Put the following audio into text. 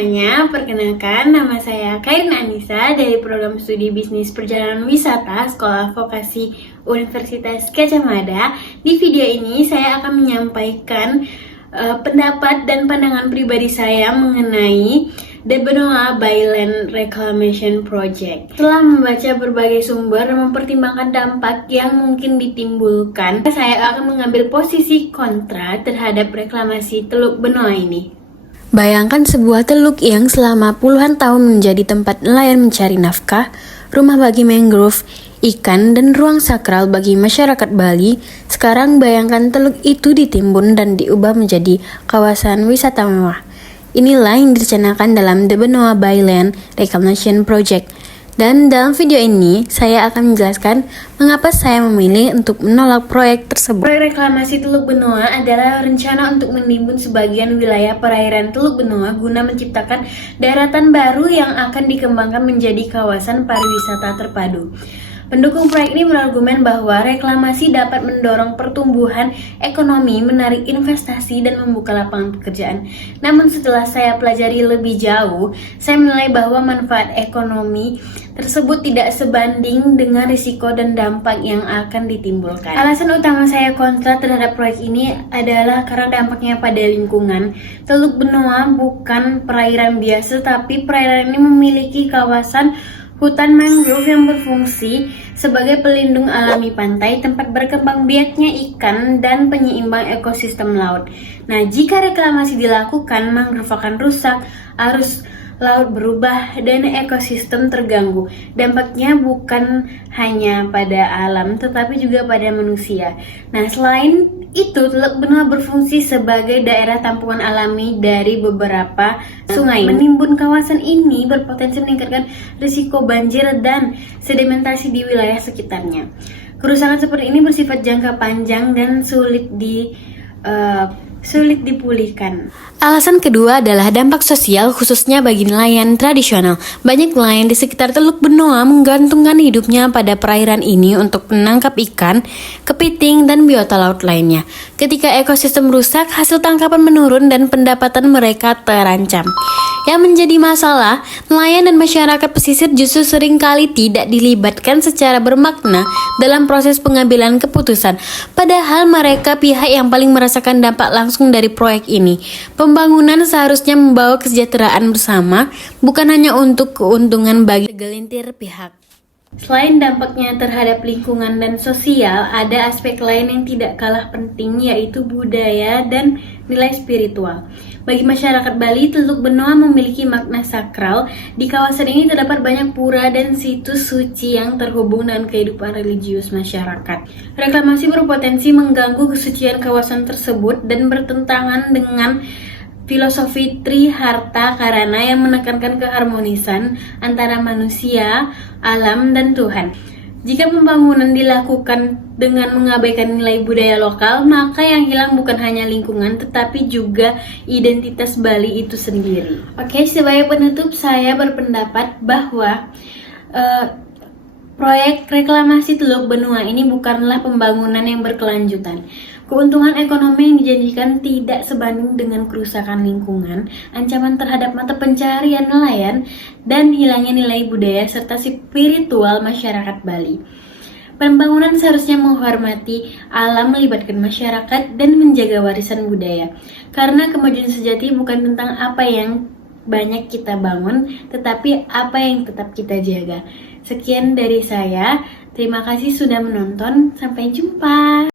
semuanya, perkenalkan nama saya Kairin Anissa dari program studi bisnis perjalanan wisata Sekolah Vokasi Universitas Gadjah Mada. Di video ini saya akan menyampaikan pendapat dan pandangan pribadi saya mengenai The Benoa Baylen Reclamation Project. Setelah membaca berbagai sumber dan mempertimbangkan dampak yang mungkin ditimbulkan, saya akan mengambil posisi kontra terhadap reklamasi Teluk Benoa ini. Bayangkan sebuah teluk yang selama puluhan tahun menjadi tempat nelayan mencari nafkah, rumah bagi mangrove, ikan, dan ruang sakral bagi masyarakat Bali. Sekarang bayangkan teluk itu ditimbun dan diubah menjadi kawasan wisata mewah. Inilah yang direncanakan dalam The Benoa Baylen Reclamation Project. Dan dalam video ini, saya akan menjelaskan mengapa saya memilih untuk menolak proyek tersebut. Proyek reklamasi Teluk Benoa adalah rencana untuk menimbun sebagian wilayah perairan Teluk Benoa guna menciptakan daratan baru yang akan dikembangkan menjadi kawasan pariwisata terpadu. Pendukung proyek ini berargumen bahwa reklamasi dapat mendorong pertumbuhan ekonomi, menarik investasi, dan membuka lapangan pekerjaan. Namun setelah saya pelajari lebih jauh, saya menilai bahwa manfaat ekonomi tersebut tidak sebanding dengan risiko dan dampak yang akan ditimbulkan. Alasan utama saya kontra terhadap proyek ini adalah karena dampaknya pada lingkungan. Teluk Benoa bukan perairan biasa, tapi perairan ini memiliki kawasan hutan mangrove yang berfungsi sebagai pelindung alami pantai, tempat berkembang biaknya ikan, dan penyeimbang ekosistem laut. Nah, jika reklamasi dilakukan, mangrove akan rusak, arus laut berubah, dan ekosistem terganggu. Dampaknya bukan hanya pada alam, tetapi juga pada manusia. Nah, selain itu, Teluk Benoa berfungsi sebagai daerah tampungan alami dari beberapa sungai. Menimbun kawasan ini berpotensi meningkatkan risiko banjir dan sedimentasi di wilayah sekitarnya. Kerusakan seperti ini bersifat jangka panjang dan sulit dipulihkan. Alasan kedua adalah dampak sosial, khususnya bagi nelayan tradisional. Banyak nelayan di sekitar Teluk Benoa menggantungkan hidupnya pada perairan ini untuk menangkap ikan, kepiting, dan biota laut lainnya. Ketika ekosistem rusak, hasil tangkapan menurun dan pendapatan mereka terancam. Yang menjadi masalah, nelayan dan masyarakat pesisir justru seringkali tidak dilibatkan secara bermakna dalam proses pengambilan keputusan. Padahal mereka pihak yang paling merasakan dampak langsung dari proyek ini. Pembangunan seharusnya membawa kesejahteraan bersama, bukan hanya untuk keuntungan bagi segelintir pihak. Selain dampaknya terhadap lingkungan dan sosial, ada aspek lain yang tidak kalah penting, yaitu budaya dan nilai spiritual. Bagi masyarakat Bali, Teluk Benoa memiliki makna sakral. Di kawasan ini terdapat banyak pura dan situs suci yang terhubung dengan kehidupan religius masyarakat. Reklamasi berpotensi mengganggu kesucian kawasan tersebut dan bertentangan dengan filosofi Triharta Karana yang menekankan keharmonisan antara manusia, alam, dan Tuhan. Jika pembangunan dilakukan dengan mengabaikan nilai budaya lokal, maka yang hilang bukan hanya lingkungan, tetapi juga identitas Bali itu sendiri. Oke, sebagai penutup saya berpendapat bahwa proyek reklamasi Teluk Benoa ini bukanlah pembangunan yang berkelanjutan. Keuntungan ekonomi yang dijanjikan tidak sebanding dengan kerusakan lingkungan, ancaman terhadap mata pencaharian nelayan, dan hilangnya nilai budaya serta spiritual masyarakat Bali. Pembangunan seharusnya menghormati alam, melibatkan masyarakat, dan menjaga warisan budaya. Karena kemajuan sejati bukan tentang apa yang banyak kita bangun, tetapi apa yang tetap kita jaga. Sekian dari saya, terima kasih sudah menonton, sampai jumpa.